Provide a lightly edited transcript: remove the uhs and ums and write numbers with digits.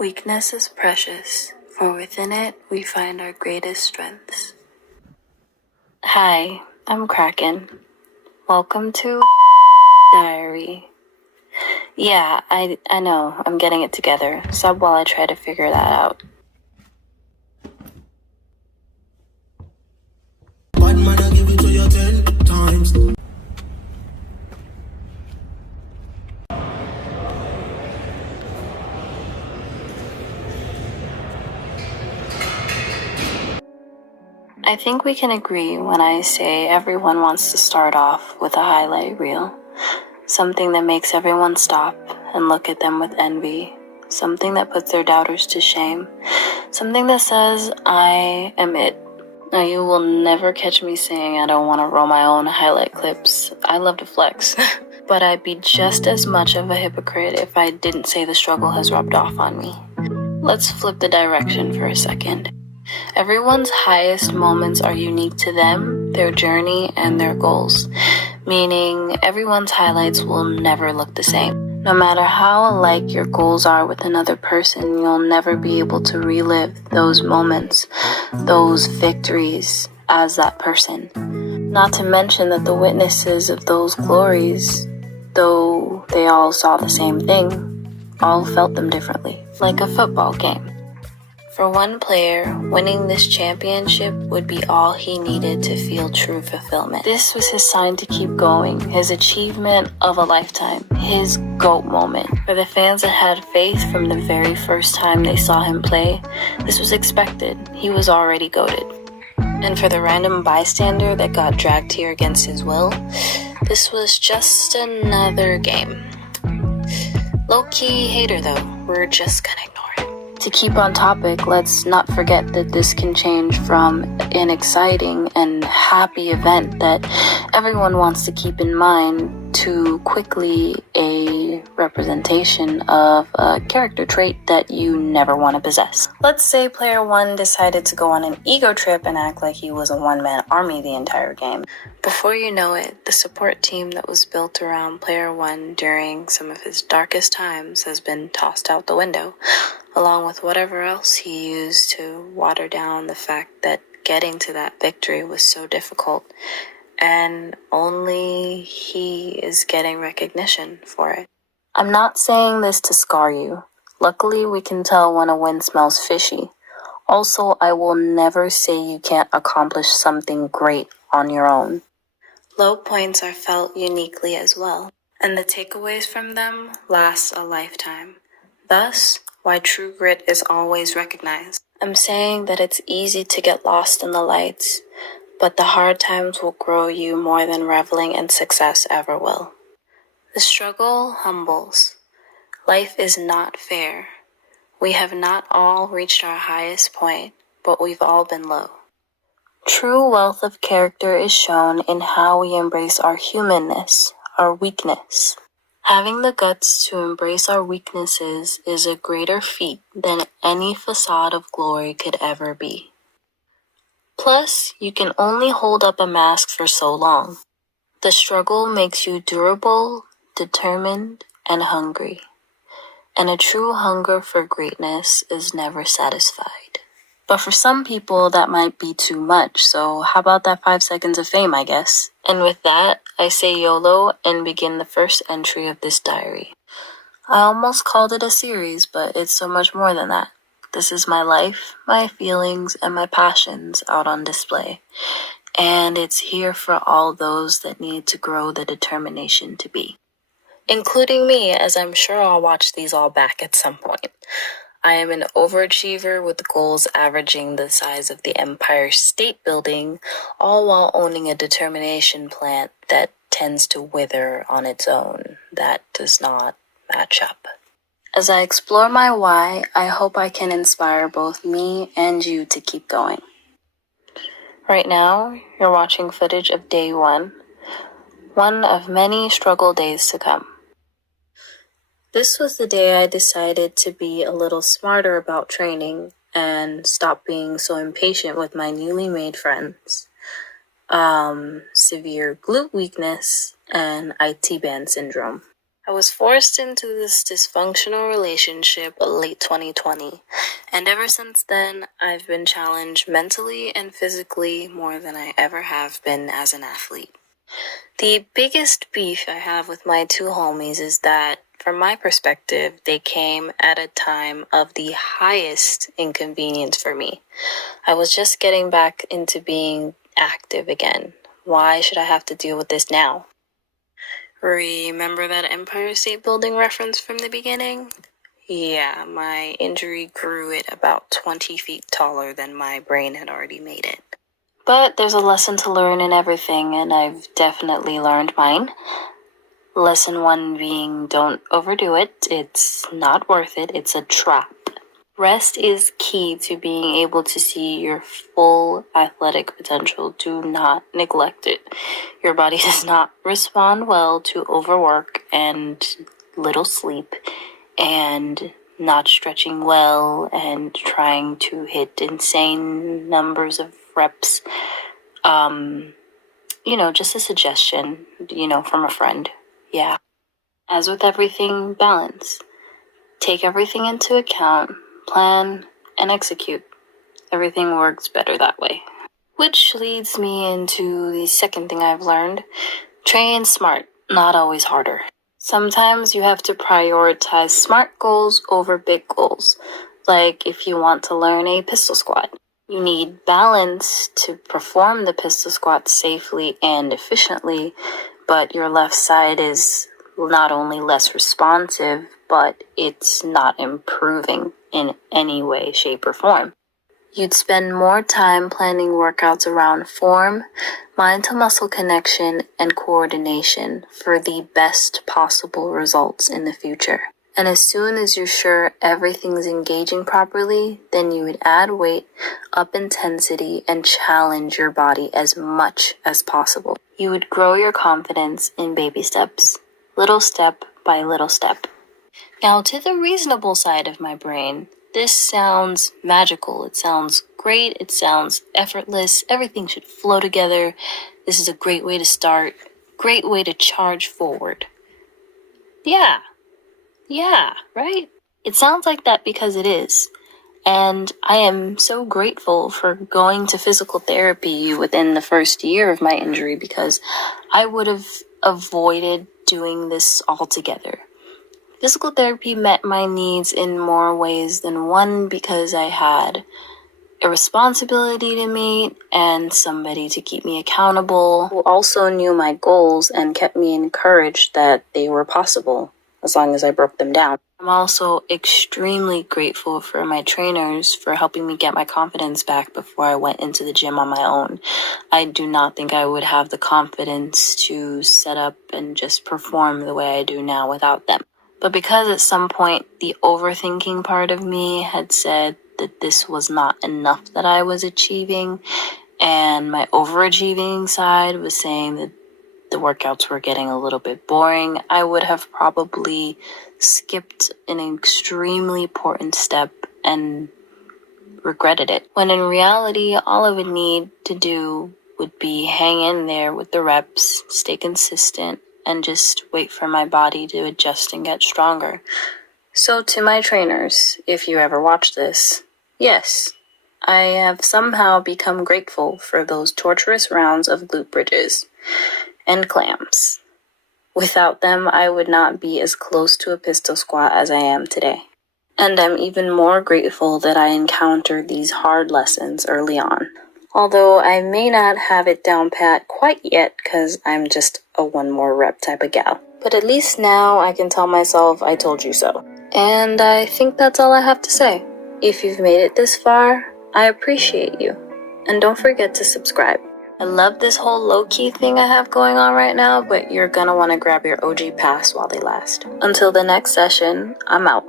Weakness is precious, for within it we find our greatest strengths. Hi, I'm Kraken. Welcome to Diary. Yeah, I know, I'm getting it together. Sub while I try to figure that out. Bad man, I give it to you 10 times. I think we can agree when I say everyone wants to start off with a highlight reel. Something that makes everyone stop and look at them with envy. Something that puts their doubters to shame. Something that says, I am it. Now, you will never catch me saying I don't want to roll my own highlight clips. I love to flex. But I'd be just as much of a hypocrite if I didn't say the struggle has rubbed off on me. Let's flip the direction for a second. Everyone's highest moments are unique to them, their journey, and their goals. Meaning, everyone's highlights will never look the same. No matter how alike your goals are with another person, you'll never be able to relive those moments, those victories as that person. Not to mention that the witnesses of those glories, though they all saw the same thing, all felt them differently, like a football game. For one player, winning this championship would be all he needed to feel true fulfillment. This was his sign to keep going, his achievement of a lifetime, his GOAT moment. For the fans that had faith from the very first time they saw him play, this was expected. He was already GOATed. And for the random bystander that got dragged here against his will, this was just another game. Low-key hater though, we're just gonna ignore it. To keep on topic, let's not forget that this can change from an exciting and happy event that everyone wants to keep in mind to quickly a representation of a character trait that you never want to possess. Let's say player 1 decided to go on an ego trip and act like he was a one-man army the entire game. Before you know it, the support team that was built around player 1 during some of his darkest times has been tossed out the window, along with whatever else he used to water down the fact that getting to that victory was so difficult, and only he is getting recognition for it. I'm not saying this to scar you. Luckily, we can tell when a win smells fishy. Also, I will never say you can't accomplish something great on your own. Low points are felt uniquely as well, and the takeaways from them last a lifetime. Thus, why true grit is always recognized. I'm saying that it's easy to get lost in the lights, but the hard times will grow you more than reveling in success ever will. The struggle humbles. Life is not fair. We have not all reached our highest point, but we've all been low. True wealth of character is shown in how we embrace our humanness, our weakness. Having the guts to embrace our weaknesses is a greater feat than any facade of glory could ever be. Plus, you can only hold up a mask for so long. The struggle makes you durable, determined, and hungry. And a true hunger for greatness is never satisfied. But for some people, that might be too much, so how about that 5 seconds of fame, I guess? And with that, I say YOLO and begin the first entry of this diary. I almost called it a series, but it's so much more than that. This is my life, my feelings, and my passions out on display. And it's here for all those that need to grow the determination to be. Including me, as I'm sure I'll watch these all back at some point. I am an overachiever with goals averaging the size of the Empire State Building, all while owning a determination plant that tends to wither on its own. That does not match up. As I explore my why, I hope I can inspire both me and you to keep going. Right now, you're watching footage of day 1, one of many struggle days to come. This was the day I decided to be a little smarter about training and stop being so impatient with my newly made friends. Severe glute weakness and IT band syndrome. I was forced into this dysfunctional relationship late 2020, and ever since then, I've been challenged mentally and physically more than I ever have been as an athlete. The biggest beef I have with my two homies is that, from my perspective, they came at a time of the highest inconvenience for me. I was just getting back into being active again. Why should I have to deal with this now? Remember that Empire State Building reference from the beginning? Yeah, my injury grew it about 20 feet taller than my brain had already made it. But there's a lesson to learn in everything, and I've definitely learned mine. Lesson 1 being don't overdo it. It's not worth it. It's a trap. Rest is key to being able to see your full athletic potential. Do not neglect it. Your body does not respond well to overwork and little sleep and not stretching well and trying to hit insane numbers of reps. Just a suggestion, from a friend. Yeah. As with everything, balance. Take everything into account. Plan and execute. Everything works better that way. Which leads me into the second thing I've learned. Train smart, not always harder. Sometimes you have to prioritize smart goals over big goals. Like if you want to learn a pistol squat. You need balance to perform the pistol squat safely and efficiently, but your left side is not only less responsive, but it's not improving in any way, shape, or form. You'd spend more time planning workouts around form, mind-to-muscle connection, and coordination for the best possible results in the future. And as soon as you're sure everything's engaging properly, then you would add weight, up intensity, and challenge your body as much as possible. You would grow your confidence in baby steps, little step by little step. Now, to the reasonable side of my brain, this sounds magical. It sounds great. It sounds effortless. Everything should flow together. This is a great way to start. Great way to charge forward. Yeah, right? It sounds like that because it is. And I am so grateful for going to physical therapy within the first year of my injury because I would have avoided doing this altogether. Physical therapy met my needs in more ways than one because I had a responsibility to meet and somebody to keep me accountable who also knew my goals and kept me encouraged that they were possible as long as I broke them down. I'm also extremely grateful for my trainers for helping me get my confidence back before I went into the gym on my own. I do not think I would have the confidence to set up and just perform the way I do now without them. But because at some point the overthinking part of me had said that this was not enough that I was achieving, and my overachieving side was saying that the workouts were getting a little bit boring, I would have probably skipped an extremely important step and regretted it. When in reality, all I would need to do would be hang in there with the reps, stay consistent, and just wait for my body to adjust and get stronger. So to my trainers, if you ever watch this, yes, I have somehow become grateful for those torturous rounds of glute bridges and clamps. Without them, I would not be as close to a pistol squat as I am today. And I'm even more grateful that I encountered these hard lessons early on. Although I may not have it down pat quite yet because I'm just a one more rep type of gal. But at least now I can tell myself I told you so. And I think that's all I have to say. If you've made it this far, I appreciate you. And don't forget to subscribe. I love this whole low-key thing I have going on right now, but you're gonna want to grab your OG pass while they last. Until the next session, I'm out.